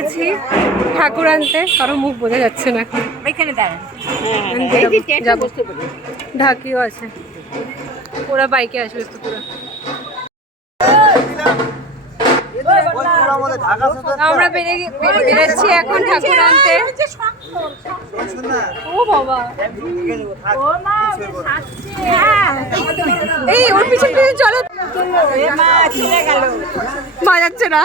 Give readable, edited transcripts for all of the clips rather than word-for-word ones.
পড়েছি ঠাকুর আনতে, কারো মুখ বোঝা যাচ্ছে না এখন। ঢাকিও আছে, ওরা বাইকে আসবে পুতুরা। আমরা বেরোচ্ছি এখন ঠাকুর আনতে। ও বাবা, এই ওর পিছন পিছন চলো, বাজাচ্ছে না।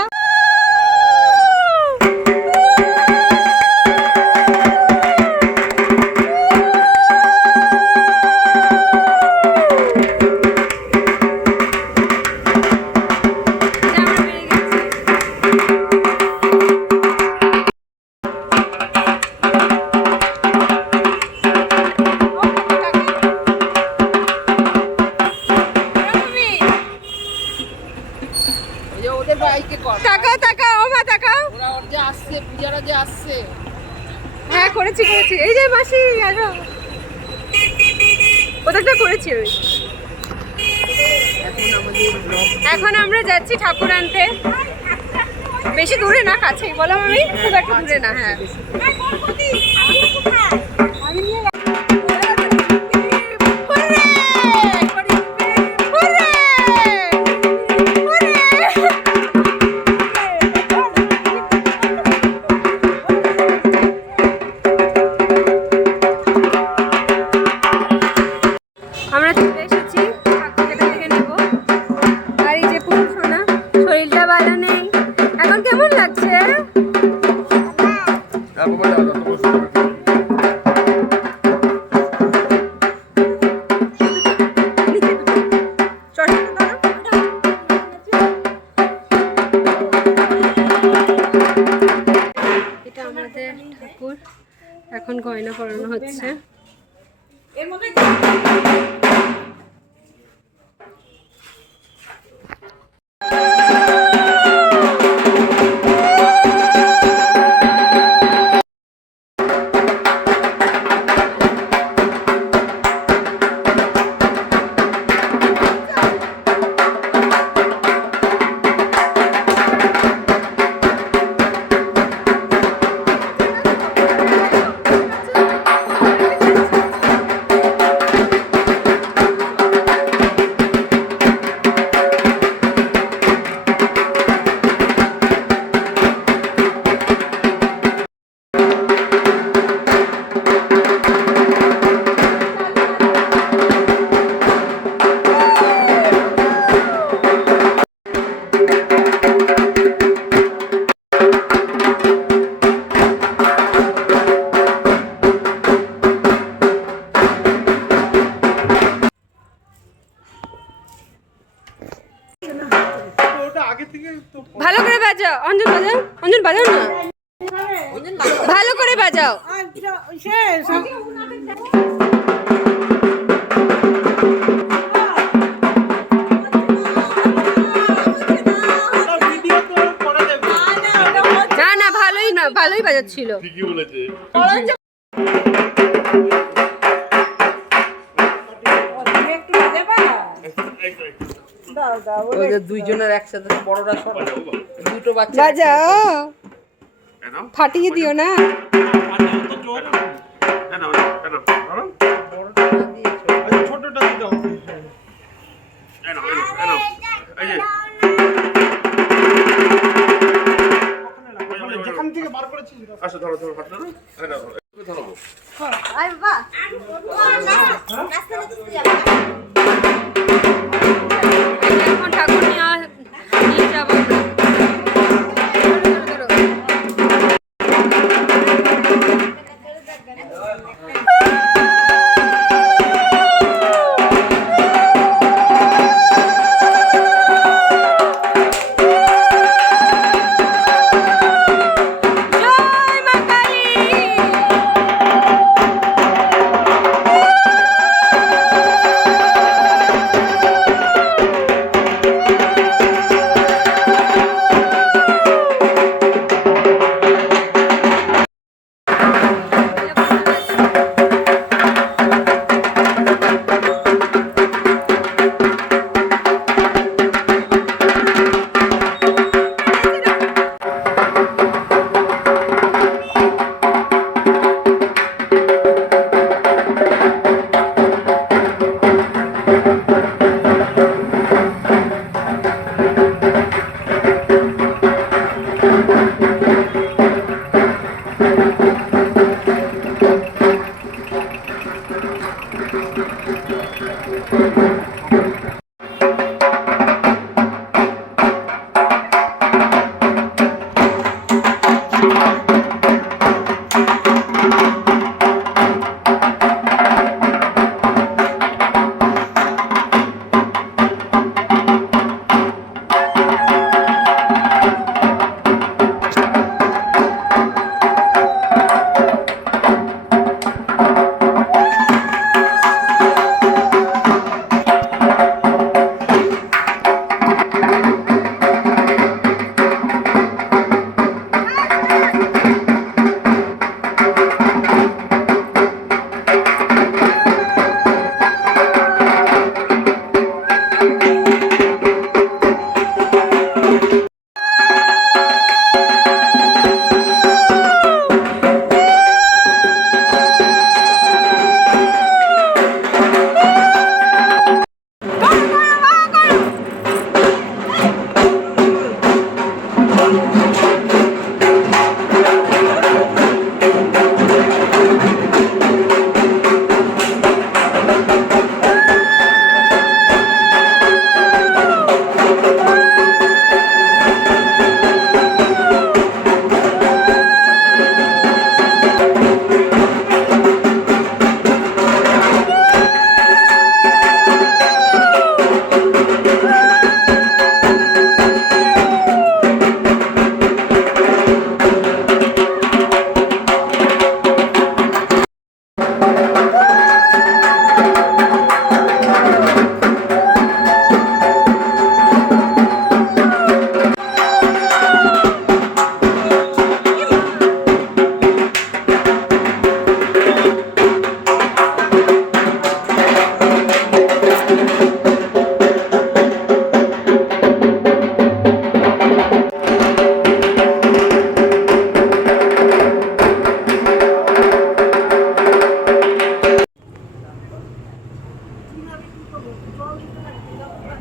হ্যাঁ করেছি করেছি, এই যে মাসি আসো, ওদেরটা করেছি আমি। এখন আমরা যাচ্ছি ঠাকুর আনতে, বেশি দূরে না, কাছেই বললাম আমি, খুব একটা দূরে না। হ্যাঁ ঠাকুর, এখন গয়না পরানো হচ্ছে। ভালো করে বাজাও অঞ্জন, বাজাও অঞ্জন, বাজাও না, ভালো করে বাজাও। না না, ভালোই না, ভালোই বাজাচ্ছিল। ঠিকই বলেছে। দুইজনের একসাথে বড়রা সব দুটো বাচ্চা বাজাও, ফাটিয়ে দিও না। যেখান থেকে বার করেছিস আচ্ছা ধরো ধরো হাত ধরো, ধরো আয় বাবা নাস্তা নিতে যাবে। এখন ঠাকুর নিয়ে যাবো।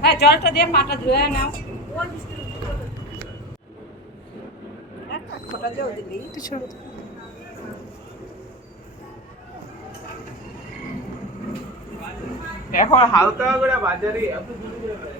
হ্যাঁ জলটা দিয়ে পাটা ধুয়ে নাও। এখন হালকা করে বাজারে এত দূর করে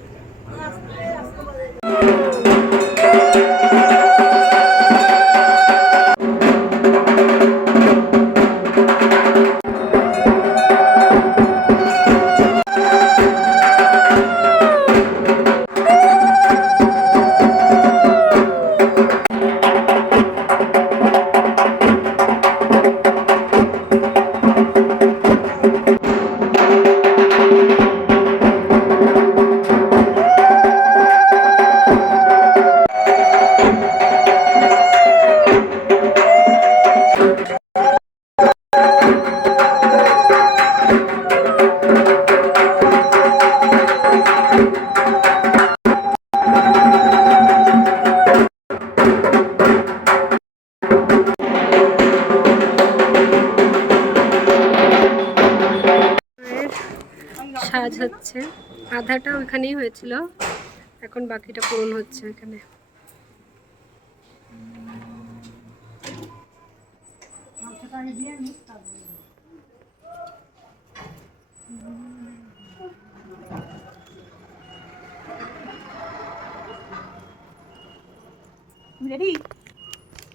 সাজ হচ্ছে, আধাটা ওইখানেই হয়েছিল, এখন বাকিটা পূরণ হচ্ছে এখানে। রেডি?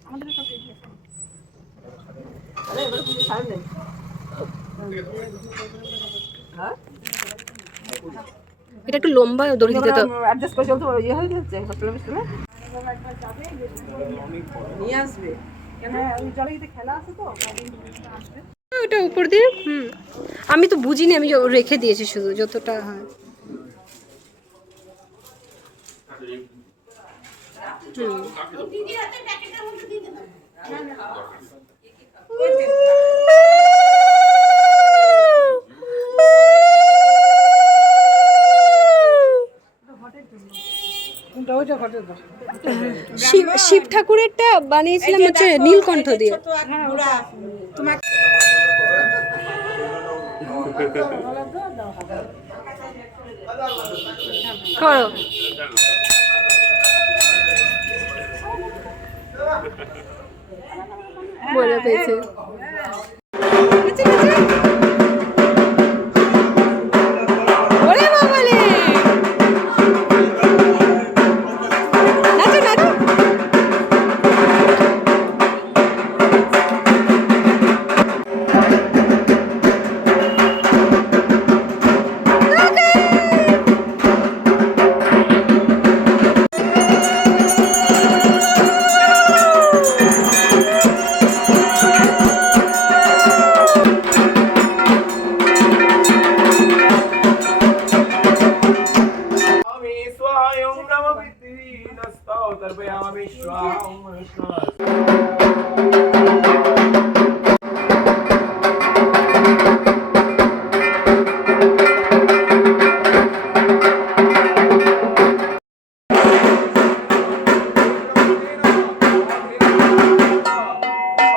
আমাদের সব রেডি আছে। আরে এবার কিছু ছাড় নেই। হ্যাঁ? এটা একটু লম্বা দড়ি দিতে তো অ্যাডজাস্ট করে চলতে পারো, ইয়ে হয়ে যাচ্ছে হোস্টেলে হোস্টেলে নিয়ে আসবে কেন ওই জলে খেলা আছে তো আসবে ওটা উপর দিয়ে। আমি তো বুঝিনি, আমি রেখে দিয়েছি শুধু যতটা হয়। শিব ঠাকুরেরটা বানিয়েছিলাম হচ্ছে নীলকণ্ঠ দিয়ে। করো মজা পেয়েছে।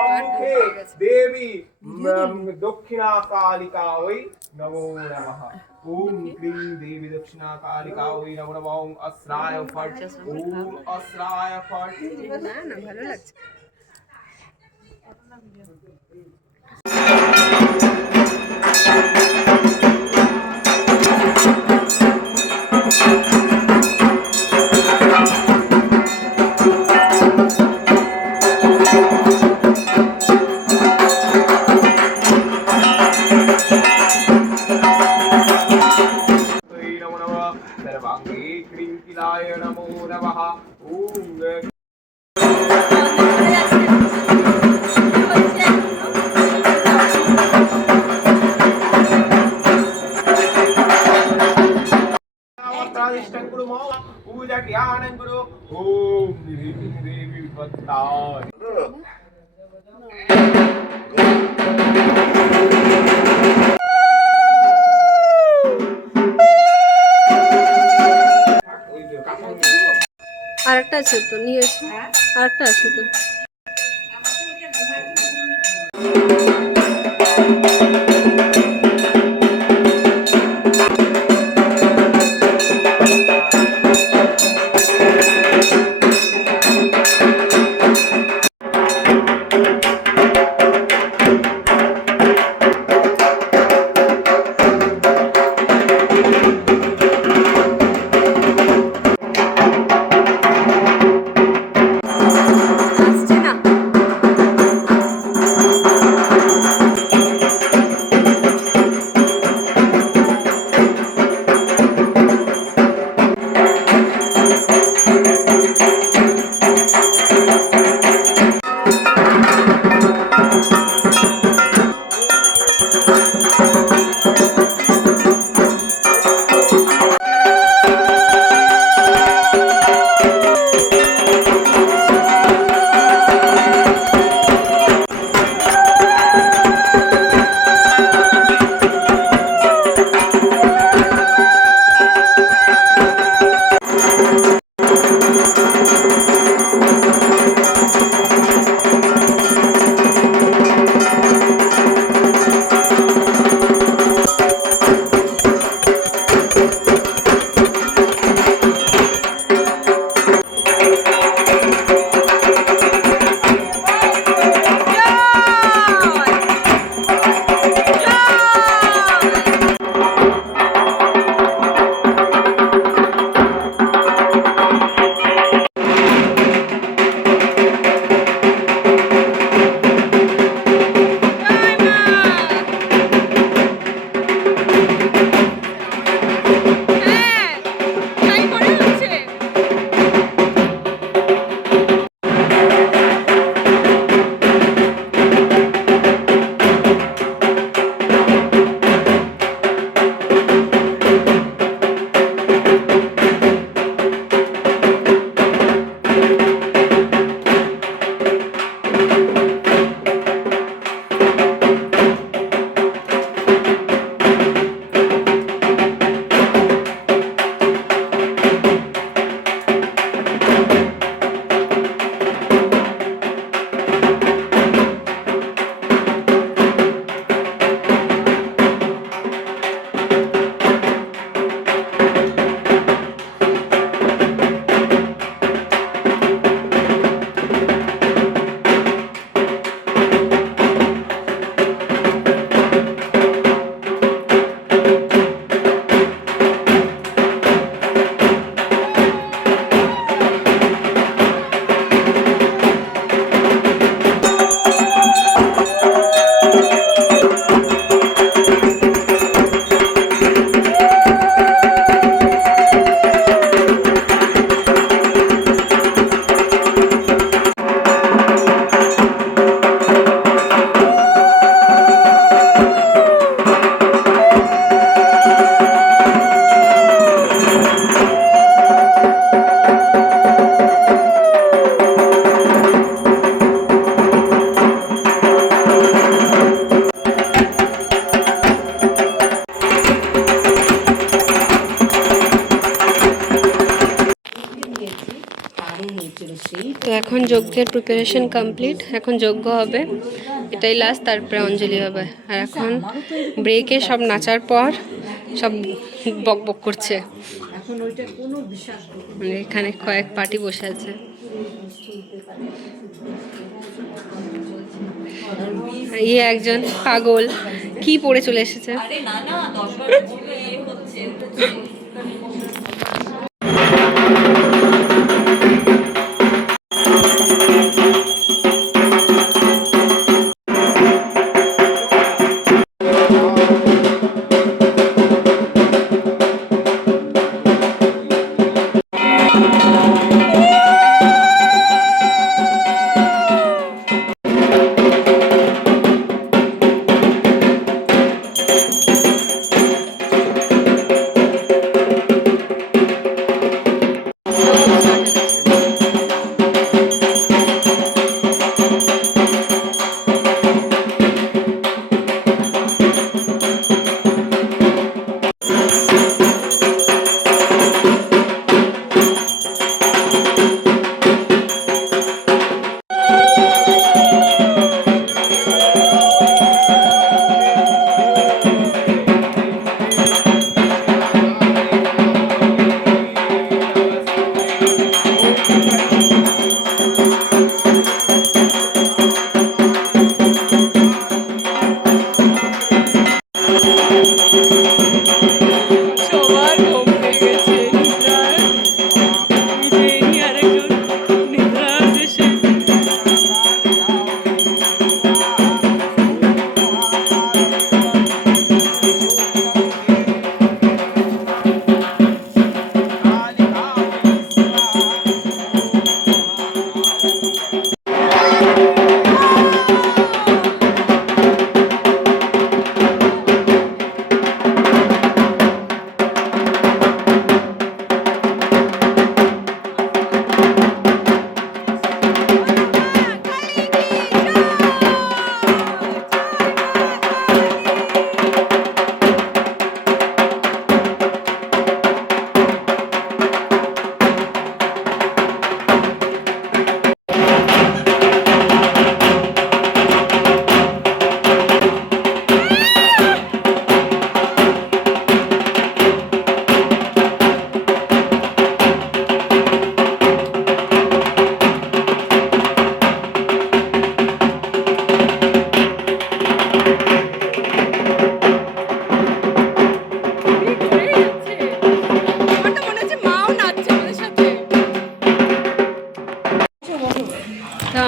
সম্মুখে দেবী দক্ষিণা কালিকা ওই নমো নমঃ। ওম ক্লীং দেবী দক্ষিণা কালিকা ওই নমো নমঃ। ওম অস্রায় ফট। ওম অস্রায় ফট। না না ভালো লাগছে। ওই নমো নমঃ। সর্বাঙ্গে ক্লীং কিলায় নমো নমঃ। ওম प्रादिष्टं गुरु मो पूजा ज्ञानं गुरु ओम देवी देवी विपत्ताय আরেকটা আছে তো, নিয়ে এসো। আরেকটা আছে তো। আসছে না। এখন যজ্ঞের প্রিপারেশন কমপ্লিট, এখন যজ্ঞ হবে, এটাই লাস্ট, তারপরে অঞ্জলি হবে। আর এখন ব্রেকে সব নাচার পর সব বক বক করছে। মানে এখানে কয়েক পার্টি বসে আছে। ইয়ে একজন পাগল কি পড়ে চলে এসেছে।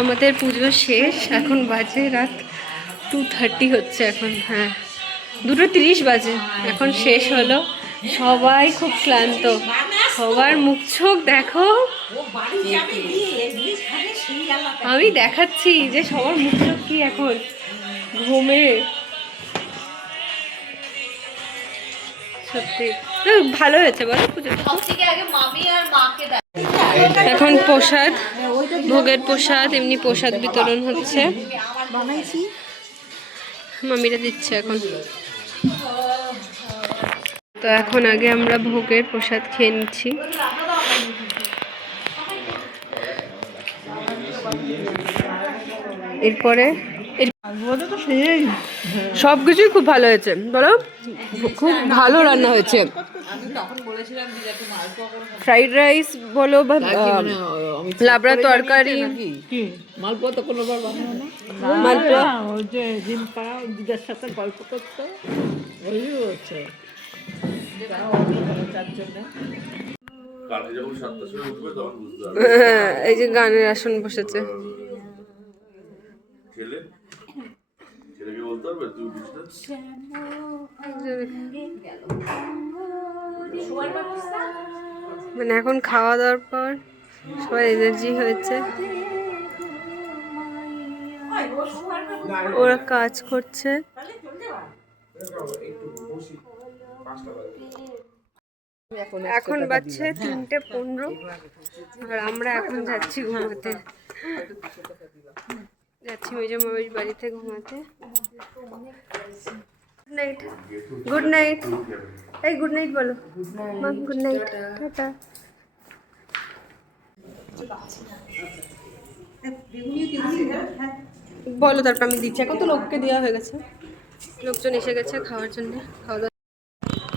আমাদের পুজো শেষ, এখন বাজে রাত 2:30 হচ্ছে এখন, হ্যাঁ 2:30 বাজে, এখন শেষ হলো। সবাই খুব ক্লান্ত, সবার মুখ চোখ দেখো, আমি দেখাচ্ছি যে সবার মুখ চোখ কি এখন ঘুমে। সত্যি ভালো হয়েছে বলো পুজো। এখন প্রসাদ, ভোগের প্রসাদ, এমনি প্রসাদ বিতরণ হচ্ছে, মামিরা দিচ্ছে এখন। তো এখন আগে আমরা ভোগের প্রসাদ খেয়ে নিচ্ছি। এরপরে সব কিছুই খুব ভালো হয়েছে বলো, খুব ভালো রান্না হয়েছে। ফ্রাইড রাইস বলো বা লাবড়া তরকারি, মালপোয়া তো কোনোবার বানানো না, মালপোয়া ওই যে ঝিমকা দিদার সাথে গল্প করতো, ওই হচ্ছে এই যে গানের আসন বসেছে। মানে এখন খাওয়া দাওয়ার পর সবাই এনার্জি হয়েছে, ওরা কাজ করছে। এখন বাজছে 3:15 আর আমরা এখন যাচ্ছি ঘুমাতে, যাচ্ছি মেজো মামির বাড়িতে ঘুমাতে। গুড নাইট, গুড নাইট, এই গুড নাইট বলো, গুড নাইট, টাটা। বলো, তারপর আমি দিচ্ছি। এখন তো লোককে দেওয়া হয়ে গেছে, লোকজন এসে গেছে খাওয়ার জন্য, খাওয়া দাওয়া।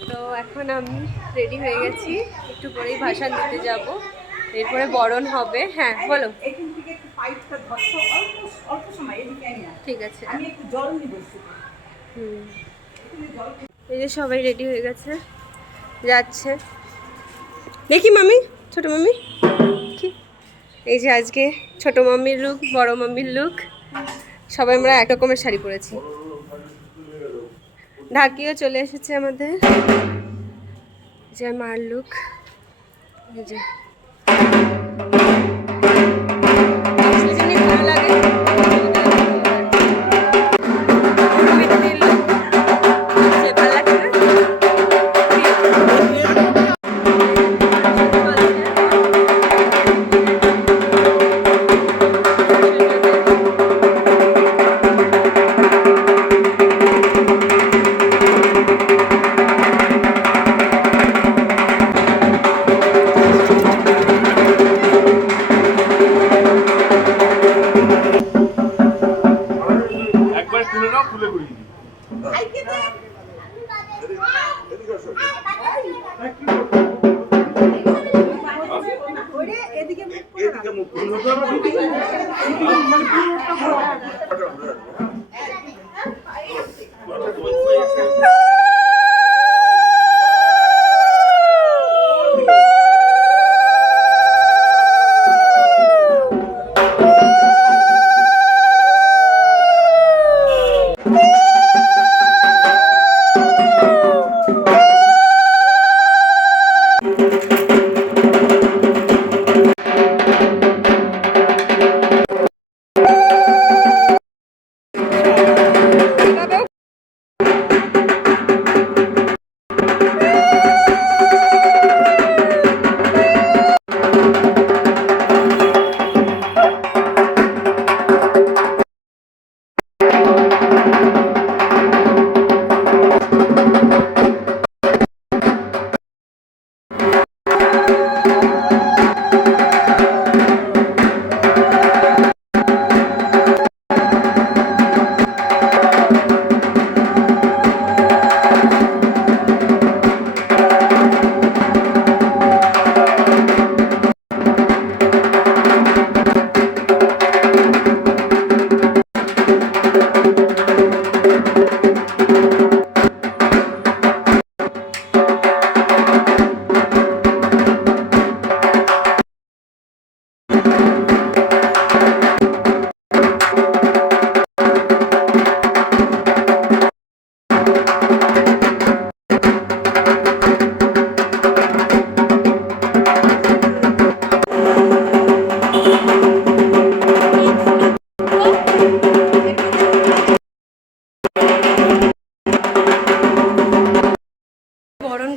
তো এখন আমি রেডি হয়ে গেছি, একটু পরেই ভাসান দিতে যাব, এরপরে বরণ হবে। হ্যাঁ বলো। ঠিক আছে। এই যে সবাই রেডি হয়ে গেছে, যাচ্ছে। দেখি মামি, ছোট মামি কি, এই যে আজকে ছোট মামির লুক, বড় মামির লুক, সবাই আমরা এক রকমের শাড়ি পরেছি। ঢাকিও চলে এসেছে আমাদের, যে মার লুক, এই যে ভালো লাগে। একবার তুলে নাও, তুলে করিয়ে দিই। এদিকে মুখ করে হতে হবে।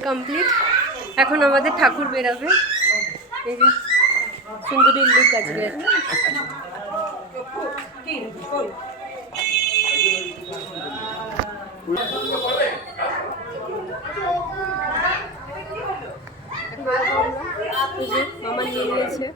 কমপ্লিট। এখন আমাদের ঠাকুর বেরাবে। এই যে সুন্দরী লুক আজকে। মামা নিয়ে নিয়েছে।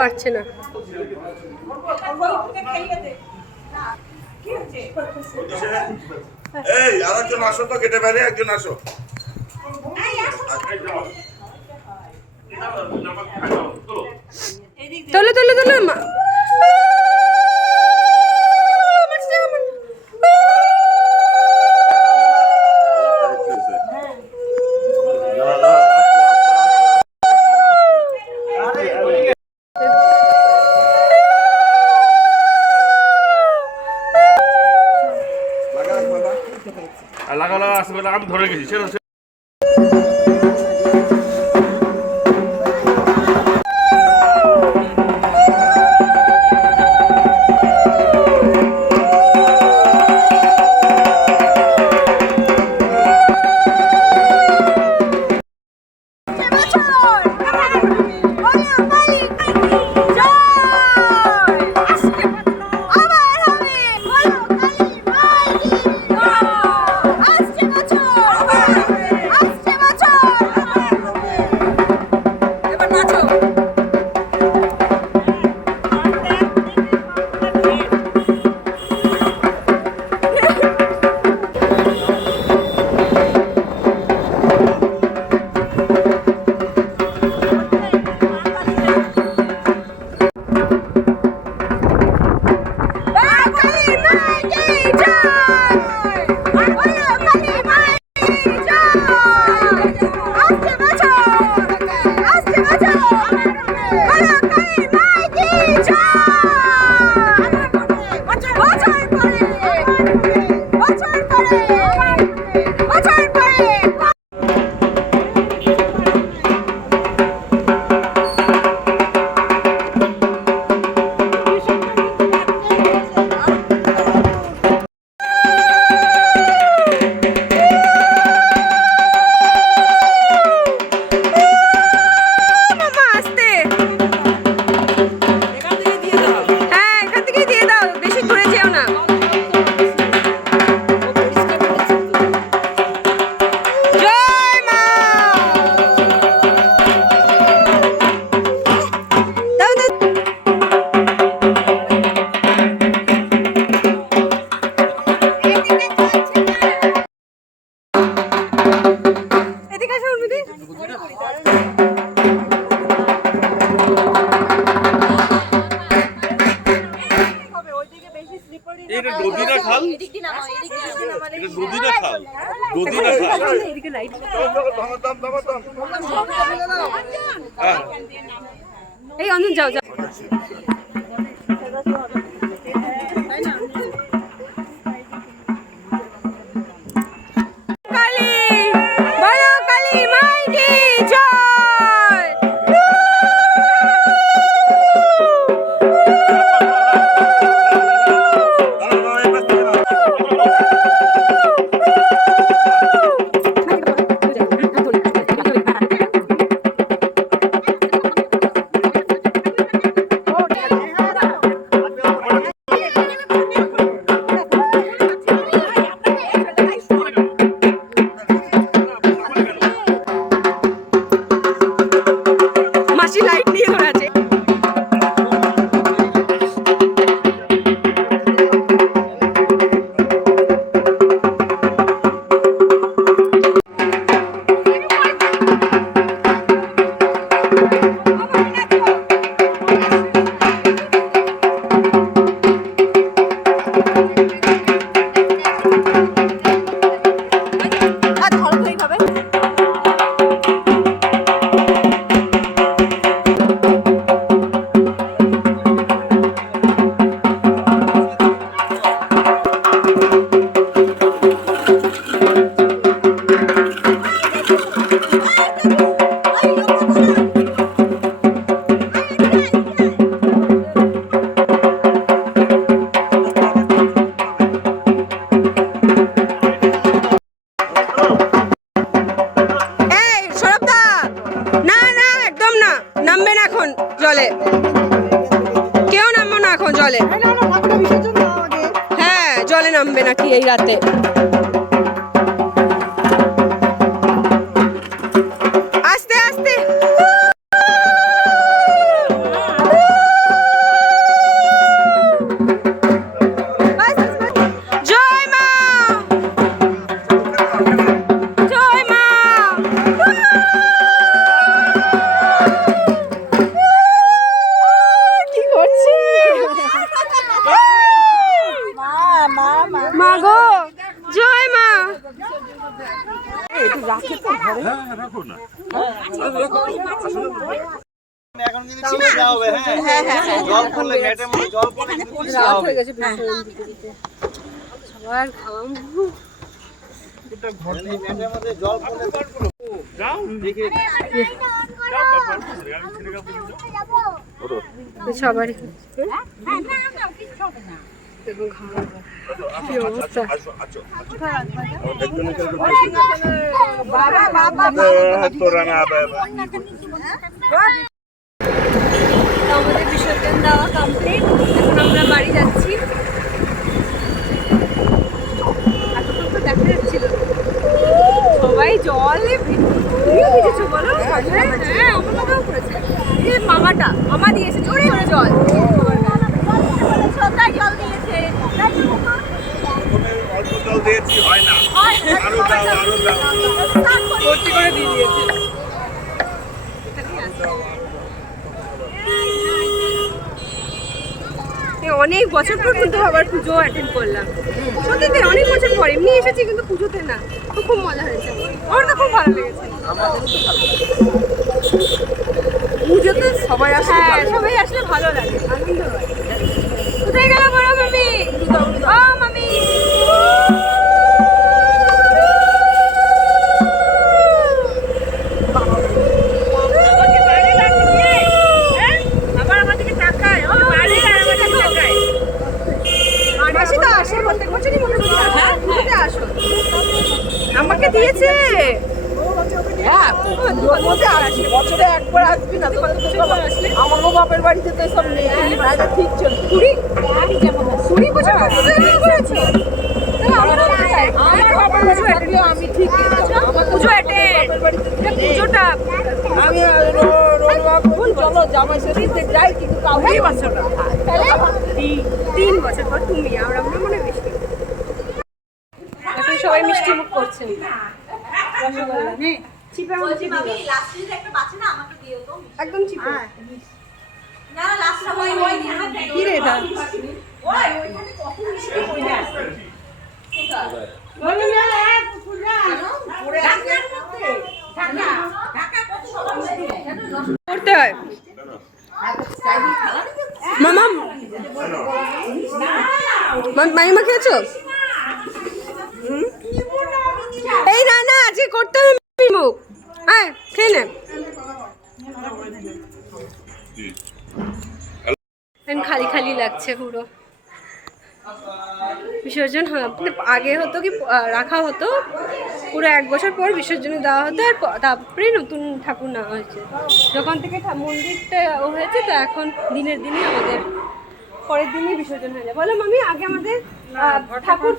পারছে না। এই আরেকজন আসো তো, গেটে বাইরে একজন আসো। তোলো তোলো তোলো। লাগা লাগা আসবে, আমি ধরে গেছি সেটা। এটা নদী না খাল? এটা নদী না খাল? নদী না খাল? এদিকে লাইট। হ্যাঁ। এই অঞ্জন যাও যাও। কালী বলো কালী মাই কি জয়। মাসি লাইট নিয়ে ধরে আছে। এই সরবদা, না না একদম না, নামবেন এখন জলে, কেউ নামবো না এখন জলে। হ্যাঁ জলে নামবে নাকি এই রাতে? আস্তে আস্তে। জয় মা জয় মা। কি করছে মা গো? জয় মা। হ্যাঁ, রাখো না। এখন কিন্তু ছিঁড়ে দেওয়া হবে, হ্যাঁ? জল পড়লে নেটের মধ্যে জল পড়লে কিন্তু ছিঁড়ে দেওয়া হবে। সবার ঘাম। নেটের মধ্যে জল পড়লে দেখে সবারই দেখো ঘাম। কি অবস্থা। আমাদের বিসর্জন দেওয়া কমপ্লিট, এখন আমরা বাড়ি যাচ্ছি। এতক্ষণ তো দেখা যাচ্ছিল সবাই জলে ভিজেছো বলো? হ্যাঁ আমার মামাও করেছে। এই যে মামাটা মামা দিয়েছে জোরে জোরে জল। জল দিয়েছে অল্প জল দিয়েছি, হয় না। আরো দাও, আরো দাও। ভর্তি করে দিয়ে দিয়েছে। অনেক বছর পর কিন্তু আবার পুজো অ্যাটেন্ড করলাম। সত্যি অনেক বছর পর এমনি এসেছি কিন্তু পুজোতে না। তো খুব মজা হয়েছে, আমার তো খুব ভালো লেগেছে। পুজোতে সবাই আসে, হ্যাঁ সবাই আসলে ভালো লাগে, আনন্দ হয়। কোথায় গেল বড় মামি? ও মামি আমাকে দিয়েছে। বছরে একবার আসবি না? আমার বাপের বাড়িতে তো সব নেই, ঠিক ছিল। আমি ঠিক পুজোটা আমি চলো জামাই ষষ্ঠীতে যাই, কিন্তু কাউকে বছর 3 বছর পর তুমি, আমরা মনে বেশি। এখন সবাই মিষ্টি মুখ করছে। একদম চিপে। কি রে এটা? করতে হয় মামা। মাইমা খেয়েছো? এই না না, আজকে করতে হবে মুখ। হ্যাঁ খেয়ে নে। খালি খালি লাগছে পুরো। বিসর্জন আগে হতো কি রাখা হতো, পুরো 1 বছর পর বিসর্জনে দেওয়া হতো, আর তারপরে নতুন ঠাকুর নেওয়া হয়েছে। যখন থেকে মন্দিরটা হয়েছে তো এখন দিনের দিনই আমাদের পরের দিনই বিসর্জন হয়ে যায়। বলো মামি, আগে আমাদের ঠাকুর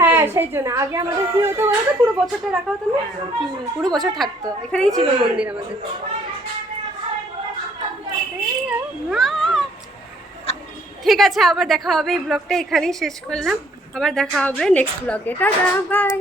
হ্যাঁ সেই জন্য আগে আমাদের কি হতো বলতো, পুরো বছরটা রাখা হতো না, পুরো বছর থাকতো, এখানেই ছিল মন্দির আমাদের। ঠিক আছে, আবার দেখা হবে। এই ব্লগটা এখানেই শেষ করলাম, আবার দেখা হবে নেক্সট ব্লগে। Tata bye.